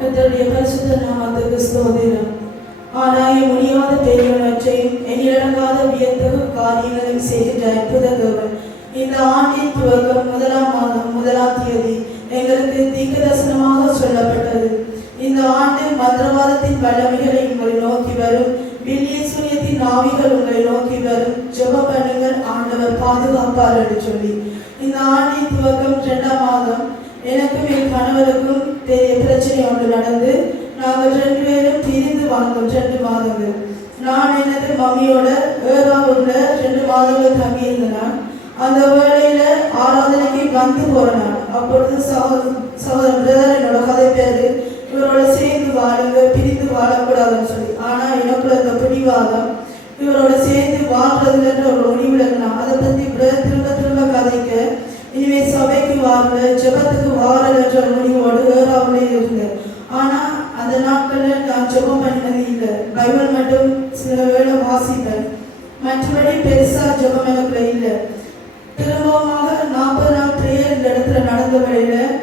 கர்த்தருடைய பரிசுத்த நாமத்துக்கு ஸ்தோத்திரம். ஆனாய முடியாத பெரியவற்றையும் எண்ணிலடங்காத வியத்தகு காரியங்களையும் செய்கின்ற இந்த ஆண்டின் துவக்கம் முதலாம் மாதம் முதலாம் தேதி எங்களுக்கு தீர்க்க தரிசனமாக சொல்லப்பட்டது. இந்த ஆண்டு மந்திரவாதத்தின் வல்லமைகளை உங்களை நோக்கி வரும். வில்லிய சூரியத்தின் ஆவிகள் உங்களை நோக்கி வரும். ஜெப பண்ணுங்கள் ஆண்டவர் பாதுகாப்பார் என்று சொல்லி. இந்த ஆண்டின் துவக்கம் இரண்டாம் மாதம். எனக்கும் என் கணவருக்கும் பெரிய பிரச்சனை ஒன்று நடந்து நாங்கள் ரெண்டு பேரும் பிரிந்து வாழ்ந்தோம் ரெண்டு மாதங்கள். நான் எனது மம்மியோட ஏறாவூர்ல ரெண்டு மாதங்கள் தங்கியிருந்தேன். அந்த வேளையில ஆராதனைக்கு வந்து போறேன் அப்பொழுது சகோதர சகோதரன் பிரதர் என்னோட கதை பேரு. ஜெபத்துக்கு வாரல் என்ற முடிவோடு வேறாவிலே இருந்தேன் ஆனால் அந்த நாட்களில் நான் ஜெபம் பண்ணது இல்லை. பைபிள் மட்டும் சில வேளை வாசிப்பேன். மற்றபடி பெருசாக ஜெபம் எனக்குள்ள இல்லை. திரும்பமாக நாற்பது நாள் பிரேயர் இந்த இடத்துல நடந்த வழியில்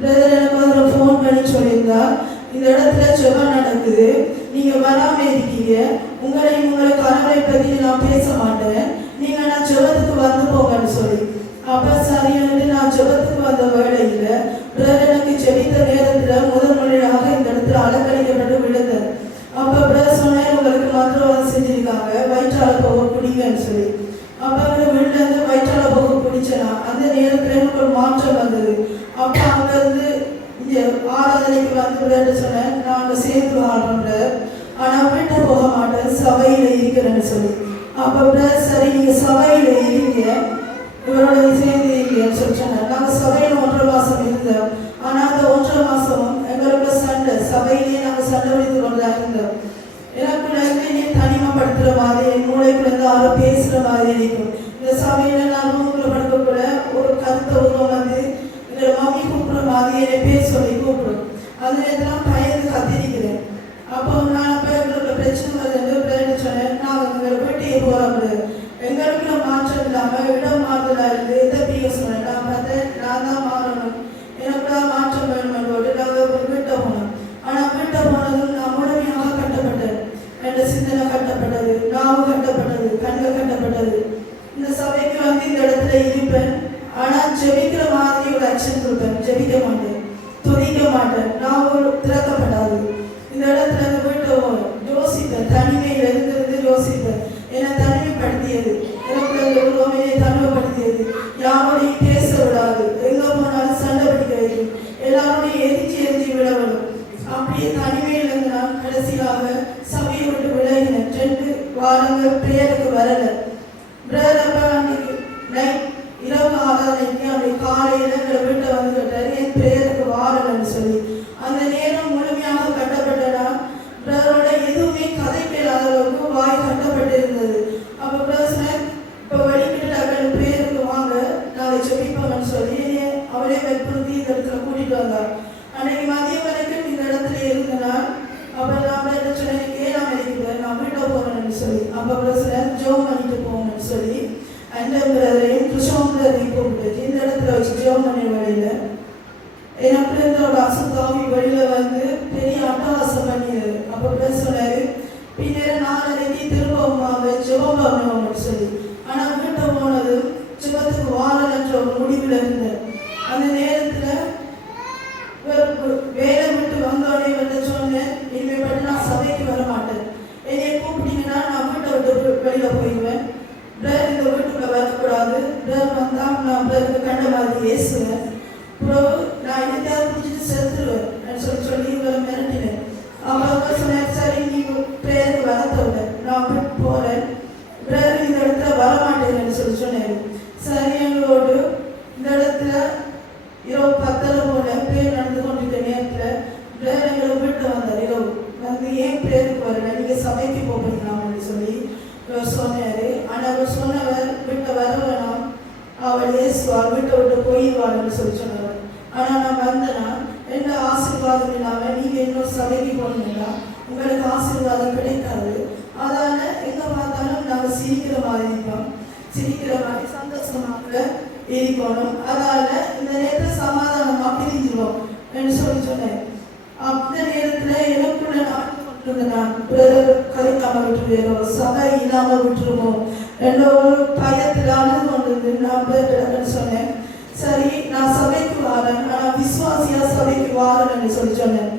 பிரதர் எனக்கு அதில் ஃபோன் பண்ணி சொல்லியிருந்தார் இந்த இடத்துல ஜெபம் நடக்குது. நீங்கள் வராமல் இருக்கீங்க. உங்களை உங்களை கணவரை பற்றி நான் பேச மாட்டேன். நீங்க நான் ஜபத்துக்கு வந்து போங்கன்னு சொல்லி. அப்ப சரியானது நான் ஜபத்துக்கு வந்த வேலையில் பிரதர் எனக்கு ஜெபித்த நேரத்துல முதல் முறையாக இந்த இடத்துல அலங்கரிக்கப்பட்டு விழுந்தேன் அப்ப பிரதர் சொன்னேன் உங்களுக்கு மந்திரவாதம் செஞ்சிருக்காங்க. வயிற்றால போக பிடிங்கன்னு சொல்லி. அப்ப அங்க விழுந்து வயிற்றால போக பிடிச்சனா அந்த நேரத்துல எனக்கு ஒரு மாற்றம் வந்தது. அப்ப அங்க இருந்து ஆராதனைக்கு வந்து விளையாட்டு சொன்னேன் நாங்க சேர்ந்து வாழ்றோம் ஆனால் ஆனா வீட்டை போக மாட்டேன் சபையில இருக்கிறேன்னு சொல்லி. அப்ப brother, சரி நீங்கள் சபையில் இருங்க. இவரோட சேர்ந்து இருக்கீங்கன்னு சொல்லி சொன்னார். நாங்க சபையில ஒன்றரை மாசம் இருந்தோம். ஆனா அந்த ஒன்றரை மாசமும் எங்களோட சண்டை. சபையிலேயே நாங்க சண்டை வைத்து கொண்டா இருந்தோம். எனக்குள்ள இருந்து என்னை மாதிரி என் மூளைக்குள்ள இருந்து பேசுற மாதிரி இருக்கும். இந்த சபையில் நான் ரூம்ல படுக்கக்குள்ள ஒரு கருத்தை உருவம் வந்து எங்களை மம்மி கூப்பிடுற மாதிரி என்னை பேர் சொல்லி கூப்பிடும். அந்த எல்லாம் பயந்து கத்திரிக்க வாருங்க பிரேயருக்கு வரல பிரேயர் அப்போ அன்னைக்கு நைட் இரவு ஆராதனைக்கு அப்படி காலையில் எங்களை வீட்டை வந்து கேட்டாரு என் பிரேயர் ஒரு முடிவில் இருந்தேன். அந்த நேரத்துல வேலை விட்டு வந்தோடனே வந்து சொன்னேன் இனிமேல் நான் சபைக்கு வர மாட்டேன். என்னை கூப்பிட்டீங்கன்னா நான் வீட்டை விட்டு வெளியில் போயிடுவேன். பிரதர் இந்த வீட்டுக்குள்ளே வரக்கூடாது. பிரதர் வந்தா நான் பிரதருக்கு கண்ட மாதிரி ஏசுவேன் பேசுவார் வீட்டை விட்டு போயிடுவார்கள் சொல்லி சொன்னார். ஆனால் நான் வந்தேன்னா என்ன ஆசீர்வாதம் இல்லாமல் நீங்கள் இன்னும் சதவி போனீங்களா உங்களுக்கு ஆசீர்வாதம் கிடைக்காது. அதால எங்கே பார்த்தாலும் நாங்கள் சிரிக்கிற மாதிரி இருப்போம் சிரிக்கிற மாதிரி சந்தோஷமாக இருக்கணும் அதால இந்த நேரத்தில் சமாதானமாக பிரிஞ்சிருவோம் என்று சொல்லி சொன்னேன். அந்த நேரத்தில் எனக்குள்ள நான் கொண்டிருந்தேன் நான் கதை காம விட்டுருவோம் சபை இல்லாமல் விட்டுருவோம் எல்லோரும் பயத்தில் அழுது கொண்டு நான் கிடக்குன்னு சொன்னேன். சரி நான் சபைக்கு வாரேன். ஆனால் விசுவாசியா சபைக்கு வாரேன் சொல்லி சொன்னேன்.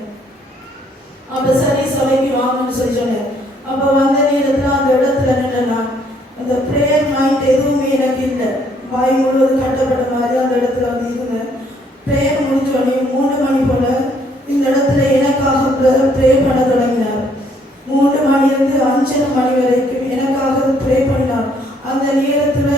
அப்போ சரி சபைக்கு வாங்கன்னு சொல்லி சொன்னேன். அப்போ வந்த நேரத்தில் அந்த இடத்துல நின்றுனான் அந்த ப்ரேயர் மைண்ட் எதுவுமே எனக்கு இல்லை. வாய் முழுவதும் கட்டப்பட்ட மாதிரி அந்த இடத்துல வந்து இருந்தேன். ப்ரேயர் முடிஞ்சோடனே மூணு மணி போல இந்த இடத்துல எனக்காக ப்ரே பண்ண தொடங்கினார். மூன்று மணியிலிருந்து அஞ்சரை மணி வரைக்கும் எனக்காக ப்ரே பண்ண ശരീരത്തിന്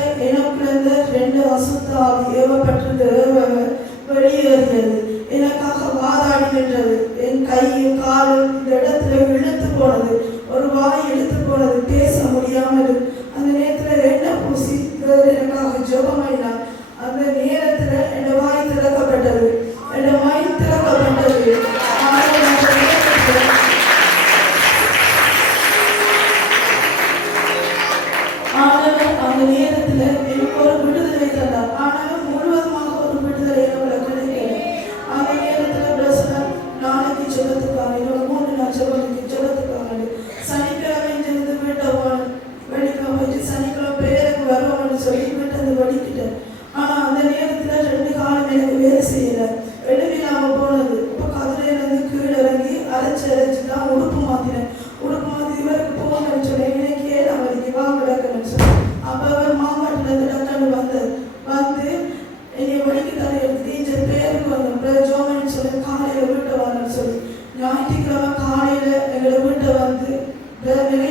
ஜபத்துக்காக என்னோட மூணு நான் ஜபம் ஜபத்துக்காக Then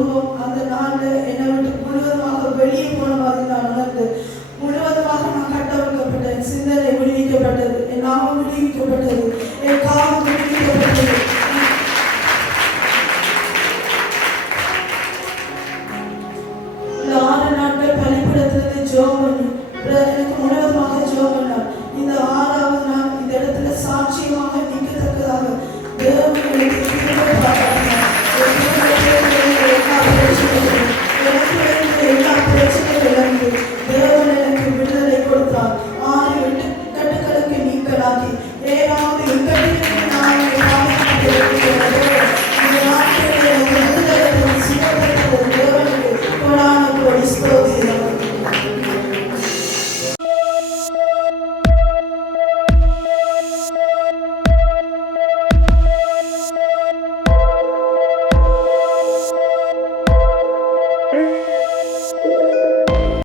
உருவம் அந்த நாள் என்ன